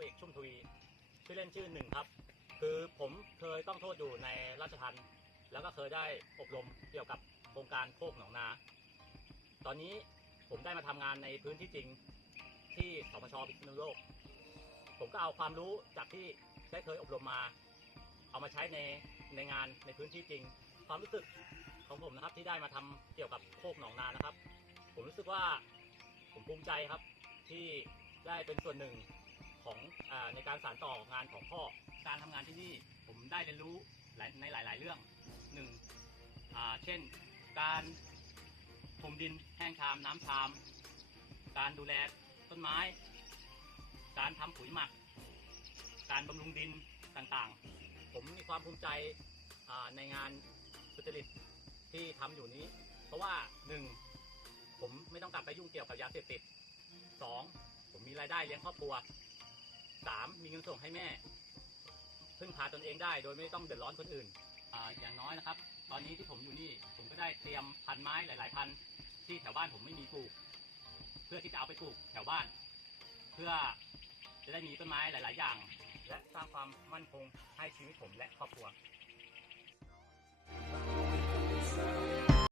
เอกชุ่มทวีชื่อเล่นชื่อหนึ่งครับ คือผมเคยต้องโทษอยู่ในราชทันแล้วก็เคยได้อบรมเกี่ยวกับโครงการโคกหนองนา ตอนนี้ผมได้มาทำงานในพื้นที่จริงที่สปชพิษณุโลก ผมก็เอาความรู้จากที่ได้เคยอบรมมา เอามาใช้ในในงานในพื้นที่จริง ความรู้สึกของผมนะครับที่ได้มาทำเกี่ยวกับโคกหนองนานะครับ ผมรู้สึกว่าผมภูมิใจครับที่ได้เป็นส่วนหนึ่ง ของอในการสานต่องานของพ่อ การทำงานที่นี่ผมได้เรียนรู้ในหลาย ๆ เรื่องหนึ่งเช่น การถมดินแห้งชามน้ำชาม การดูแลต้นไม้ การทำปุ๋ยหมัก การบำรุงดินต่าง ๆ ผมมีความภูมิใจในงานสุจริตที่ทำอยู่นี้ เพราะว่าหนึ่งผมไม่ต้องกลับไปยุ่งเกี่ยวกับยาเสพติดสองผมมีรายได้เลี้ยงครอบครัว สามมีเงินส่งให้แม่ พึ่งพาตนเองได้โดยไม่ต้องเดือดร้อนคนอื่นอาอย่างน้อยนะครับ ตอนนี้ที่ผมอยู่นี่ผมก็ได้เตรียมพันไม้หลาย ๆ พันที่แถวบ้านผมไม่มีปลูก เพื่อที่จะเอาไปปลูกแถวบ้าน เพื่อจะได้มีต้นไม้หลาย ๆ อย่าง และสร้างความมั่นคงให้ชีวิตผมและครอบครัว